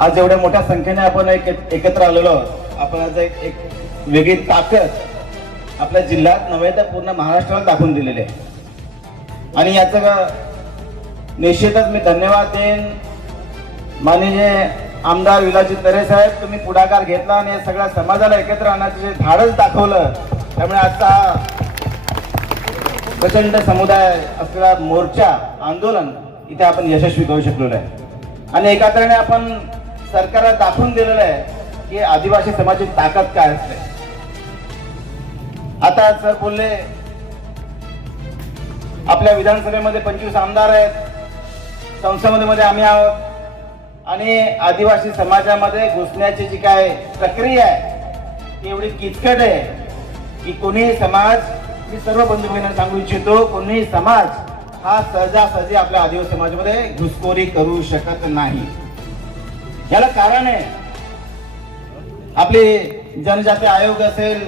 आज एवढ्या मोठ्या संख्येने आपण एक एकत्र आलेलो आहोत. आपण आज एक एक वेगळी ताकद आपल्या जिल्ह्यात नव्हे तर पूर्ण महाराष्ट्राला दाखवून दिलेली आहे. आणि याचं निश्चितच मी धन्यवाद देईन. माननीय आमदार विलाजी तरे साहेब तुम्ही पुढाकार घेतला आणि सगळ्या समाजाला एकत्र आणण्याचं जे दाखवलं त्यामुळे आजचा प्रचंड समुदाय असलेला मोर्चा आंदोलन इथे आपण यशस्वी करू शकलेलो आहे. आणि एका आपण सरकारला दाखवून दिलेलं आहे की आदिवासी समाजाची ताकद काय असते. आता सर बोलले आपल्या विधानसभेमध्ये पंचवीस आमदार आहेत. संसदेमध्ये आम्ही आहोत. आणि आदिवासी समाजामध्ये घुसण्याची जी काय प्रक्रिया आहे ती एवढी किचकट आहे की कोणी समाज मी सर्व बंधू भगिनींना सांगू इच्छितो कोणी समाज हा सहजासहजी आपल्या आदिवासी समाजामध्ये घुसखोरी करू शकत नाही. याला कारण आहे. आपली जनजाती आयोग असेल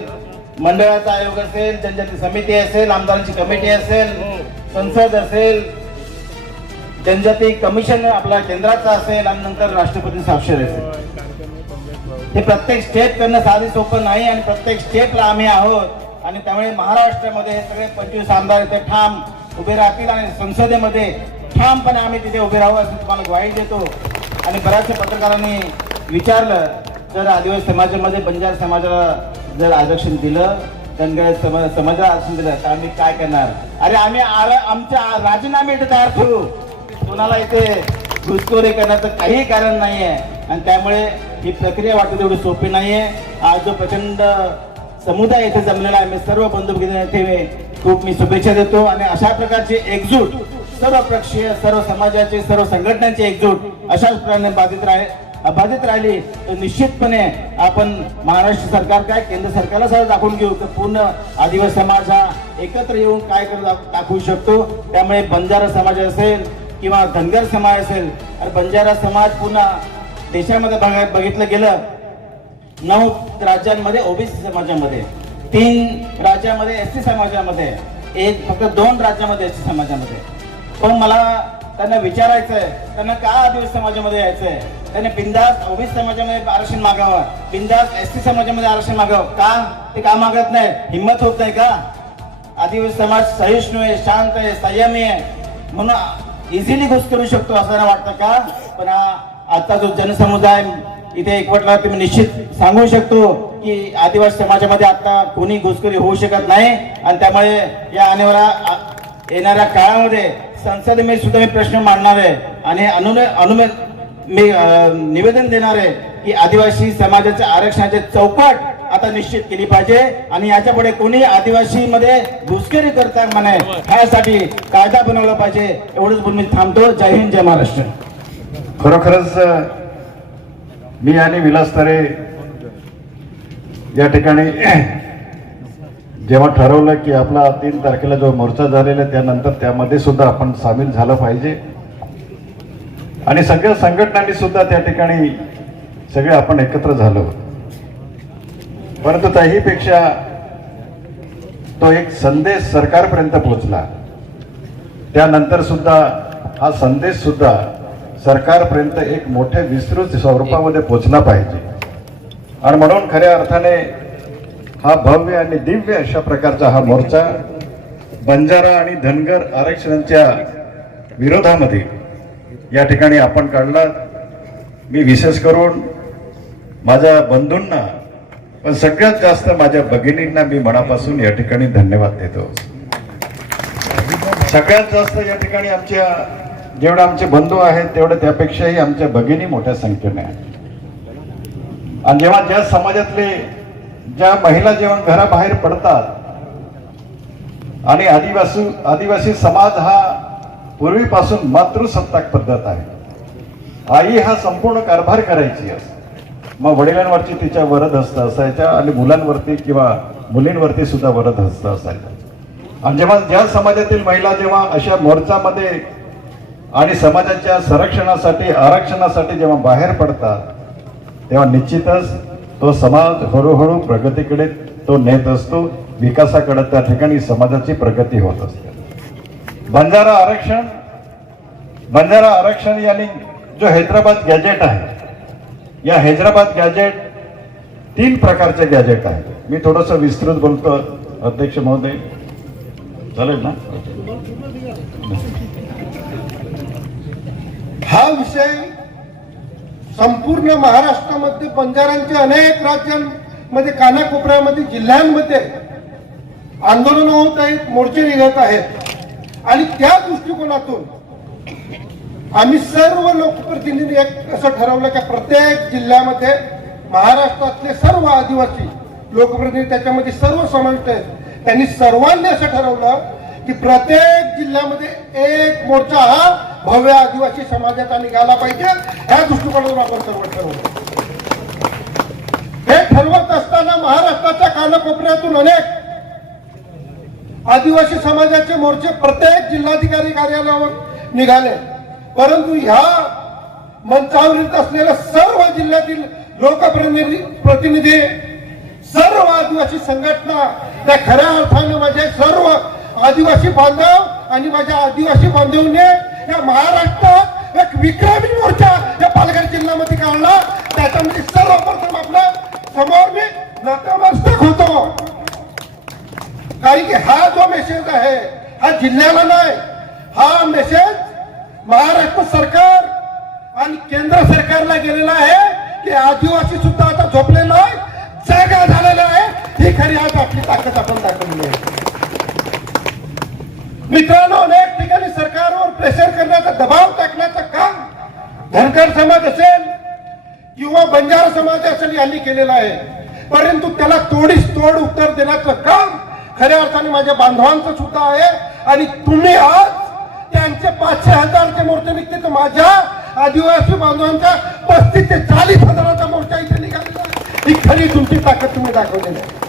मंडळाचा आयोग असेल जनजाती समिती असेल आमदारांची कमिटी असेल संसद असेल जनजाती कमिशन आपला केंद्राचा असेल आणि नंतर राष्ट्रपती साक्षर असेल. हे प्रत्येक स्टेप करणं साधे सोपं नाही आणि प्रत्येक स्टेपला आम्ही आहोत. आणि त्यामुळे महाराष्ट्रामध्ये हे सगळे पंचवीस आमदार इथे ठाम उभे राहतील आणि संसदेमध्ये ठामपणे आम्ही तिथे उभे राहू असं तुम्हाला ग्वाही देतो. आणि बऱ्याचशा पत्रकारांनी विचारलं जर आदिवासी समाजामध्ये बंजार समाजाला जर आरक्षण दिलं धनगर समाज समाजाला आरक्षण दिलं तर आम्ही काय करणार? अरे आम्ही आमच्या राजीनामे इथे तयार करू. कोणाला इथे घुसखोरी करण्याचं काही कारण नाही आहे आणि त्यामुळे ही प्रक्रिया वाटते तेवढी सोपी नाही आहे आज जो प्रचंड समुदाय इथे जमलेला आहे मी सर्व बंधू इथे खूप मी शुभेच्छा देतो आणि अशा प्रकारची एकजूट सर्व पक्षीय सर्व समाजाचे सर्व संघटनांची एकजूट अशाच प्रकारे बाधित राह बाधित राहिली तर निश्चितपणे आपण महाराष्ट्र सरकार काय केंद्र सरकारला सगळं दाखवून घेऊ. तर पूर्ण आदिवासी समाज हा एकत्र येऊन काय करू दाखवू शकतो? त्यामुळे बंजारा समाज असेल किंवा धनगर समाज असेल तर बंजारा समाज पुन्हा देशामध्ये बघितलं गेलं नऊ राज्यांमध्ये ओबीसी समाजामध्ये तीन राज्यामध्ये एस टी समाजामध्ये एक फक्त दोन राज्यामध्ये एस टी समाजामध्ये. पण मला त्यांना विचारायचं आहे त्यांना का आदिवासी समाजामध्ये यायचं आहे त्यांनी बिंदास ओबीसी समाजामध्ये आरक्षण मागावं. बिंदास एस टी समाजामध्ये आरक्षण मागावं. का? ते का मागत नाही? हिंमत होत नाही का? आदिवासी समाज सहिष्णू आहे शांत आहे संयमी आहे. म्हणून इझिली घुस करू शकतो असं वाटतं का? पण हा आता जो जनसमुदाय इथे एकवटला तुम्ही निश्चित सांगू शकतो की आदिवासी समाजामध्ये आता कोणी घुसखोरी होऊ शकत नाही. आणि त्यामुळे या आणेवाऱ्या येणाऱ्या काळामध्ये संसदेमध्ये सुद्धा मी प्रश्न मांडणार आहे आणि अनुन अनुमे मी निवेदन देणार आहे की आदिवासी समाजाच्या आरक्षणाचे चौकट आता निश्चित केली पाहिजे आणि याच्यापुढे कोणी आदिवासी मध्ये घुसखेरी करता म्हणे ह्यासाठी कायदा बनवला पाहिजे एवढंच बोलून मी थांबतो. जय हिंद जय महाराष्ट्र. खरोखरच मी आणि विलास तरे या ठिकाणी जेव्हा ठरवलं की आपला तीन तारखेला जो मोर्चा झालेला त्यानंतर त्यामध्ये सुद्धा आपण सामील झालं पाहिजे. आणि सगळ्या संघटनांनी सुद्धा त्या ठिकाणी सगळे आपण एकत्र झालो. परंतु त्याहीपेक्षा तो एक संदेश सरकारपर्यंत पोहोचला. त्यानंतर सुद्धा हा संदेश सुद्धा सरकारपर्यंत एक मोठ्या विस्तृत स्वरूपामध्ये पोचला पाहिजे. आणि म्हणून खऱ्या अर्थाने हा भव्य आणि दिव्य अशा प्रकारचा हा मोर्चा बंजारा आणि धनगर आरक्षणांच्या विरोधामध्ये या ठिकाणी आपण काढला. मी विशेष करून माझ्या बंधूंना पण सगळ्यात जास्त माझ्या भगिनींना मी मनापासून या ठिकाणी धन्यवाद देतो. सगळ्यात जास्त या ठिकाणी आमच्या जेवढे आमचे बंधू आहेत तेवढे त्यापेक्षाही आमच्या भगिनी मोठ्या संख्येने आहेत. आणि जेव्हा ज्या समाजातले ज्या महिला जेव्हा घराबाहेर पडतात आणि आदिवासी आदिवासी समाज हा पूर्वीपासून मातृसत्ताक पद्धत आहे. आई हा संपूर्ण कारभार करायची असते. मग वडिलांवरची तिच्या वरद हस्त असायच्या आणि मुलांवरती किंवा मुलींवरती सुद्धा वरद हस्त असायच्या. आणि जेव्हा ज्या समाजातील महिला जेव्हा अशा मोर्चामध्ये आणि समाजाच्या संरक्षणासाठी आरक्षणासाठी जेव्हा बाहेर पडतात तेव्हा निश्चितच तो समाज हळूहळू प्रगतीकडे तो नेत असतो विकासाकडे त्या ठिकाणी समाजाची प्रगती होत असते. बंजारा आरक्षण बंजारा आरक्षण यांनी जो हैदराबाद गॅजेट आहे या हैदराबाद गॅजेट तीन प्रकारचे गॅजेट आहेत. मी थोडस विस्तृत बोलतो अध्यक्ष महोदय. चालेल ना? हा विषय संपूर्ण महाराष्ट्रामध्ये बंजारांच्या अनेक राज्यांमध्ये कानाकोपऱ्यामध्ये जिल्ह्यांमध्ये आंदोलन होत आहेत मोर्चे निघत आहेत. आणि त्या दृष्टिकोनातून आम्ही सर्व लोकप्रतिनिधी एक असं ठरवलं की प्रत्येक जिल्ह्यामध्ये महाराष्ट्रातले सर्व आदिवासी लोकप्रतिनिधी त्याच्यामध्ये सर्व समाविष्ट आहेत. त्यांनी सर्वांनी असं ठरवलं की प्रत्येक जिल्ह्यामध्ये एक मोर्चा हा भव्य आदिवासी समाजाचा निघाला पाहिजे या दृष्टिकोनातून आपण सर्व ठरवलं हे ठरवत असताना महाराष्ट्राच्या कानाकोपऱ्यातून अनेक आदिवासी समाजाचे मोर्चे प्रत्येक जिल्हाधिकारी कार्यालयावर निघाले. परंतु ह्या मंचावरील असलेल्या सर्व जिल्ह्यातील लोकप्रतिनिधी प्रतिनिधी सर्व आदिवासी संघटना त्या खऱ्या अर्थाने माझे सर्व आदिवासी बांधव आणि माझ्या आदिवासी बांधवने या महाराष्ट्रात एक विक्रमी मोर्चा या पालघर जिल्ह्यामध्ये काढला. त्याच्यामध्ये सर्वप्रथम आपल्यासमोर मी नतमस्तक होतो. कारण की हा जो मेसेज आहे हा जिल्ह्याला नाही हा मेसेज महाराष्ट्र सरकार आणि केंद्र सरकारला गेलेला आहे की आदिवासी सुद्धा आता झोपले नाही जागा झालेला आहे ही खरी आज आपली ताकद आपण दाखवली आहे मित्रांनो अनेक ठिकाणी सरकारवर प्रेशर करण्याचा दबाव टाकण्याचं काम धनगर समाज असेल किंवा बंजारा समाज असेल यांनी केलेला आहे. परंतु त्याला तोडीस तोड उत्तर देण्याचं काम खऱ्या अर्थाने माझ्या बांधवांचं सुद्धा आहे. आणि तुम्ही आज त्यांचे पाचशे हजारचे मोर्चे निघते तर माझ्या आदिवासी बांधवांचा पस्तीस ते चाळीस हजाराचा मोर्चा इथे निघालेला ही खरी तुमची ताकद तुम्ही दाखवलेली आहे.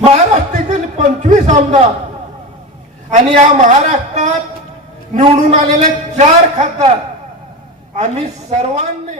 महाराष्ट्रातील पंचवीस आमदार आणि या महाराष्ट्रात निवडून आलेले चार खासदार आम्ही सर्वांनी